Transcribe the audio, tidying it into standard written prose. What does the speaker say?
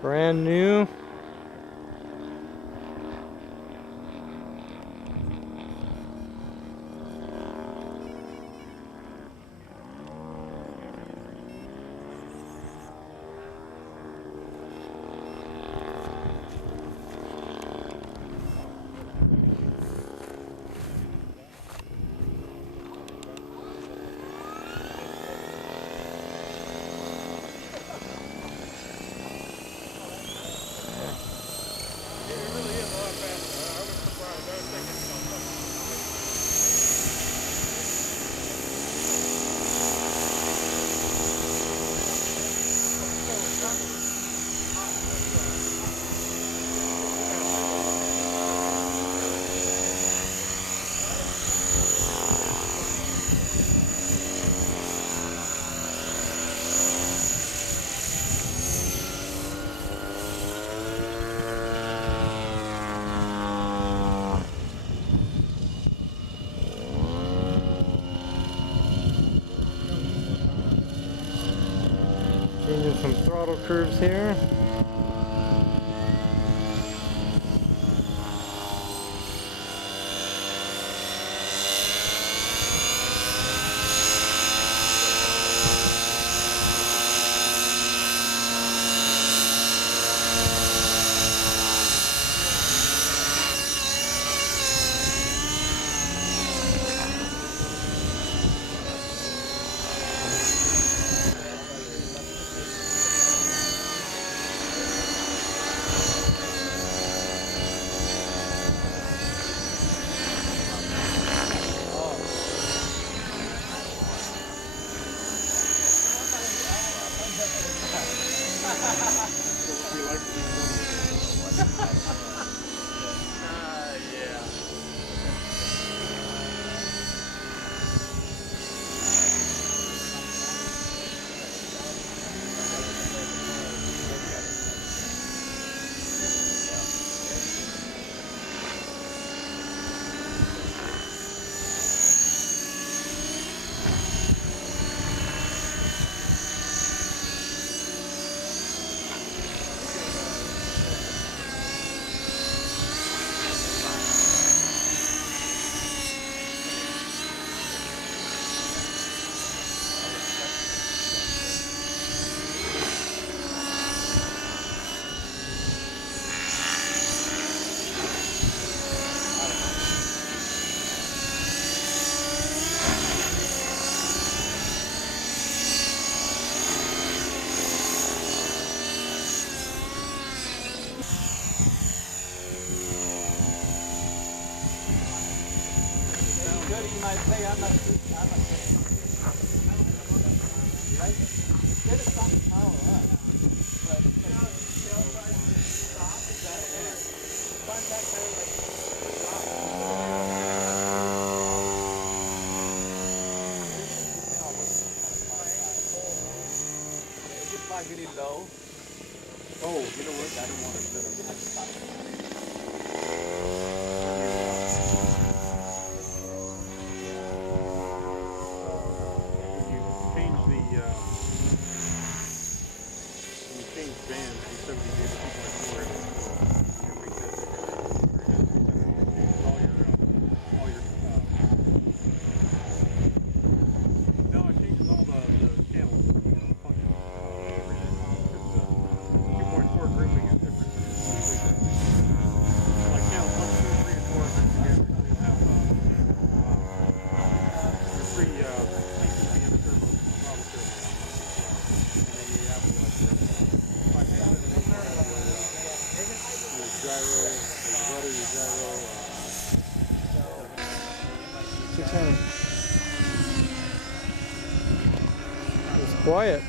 Brand new. Changing some throttle curves here. You might say I'm not right? Get it from the power up. But contact her like is it like really low? Oh, you know what? I don't want to sit on the band from 70 to 2.4 no, it changes all the channels function. 2.4 grouping is different. Like channels 1, 2, 3, and 4 are together. So you have your free CCP and the turbo throttle turbo. And then you have gyro, rudder, gyro. 600. It's quiet.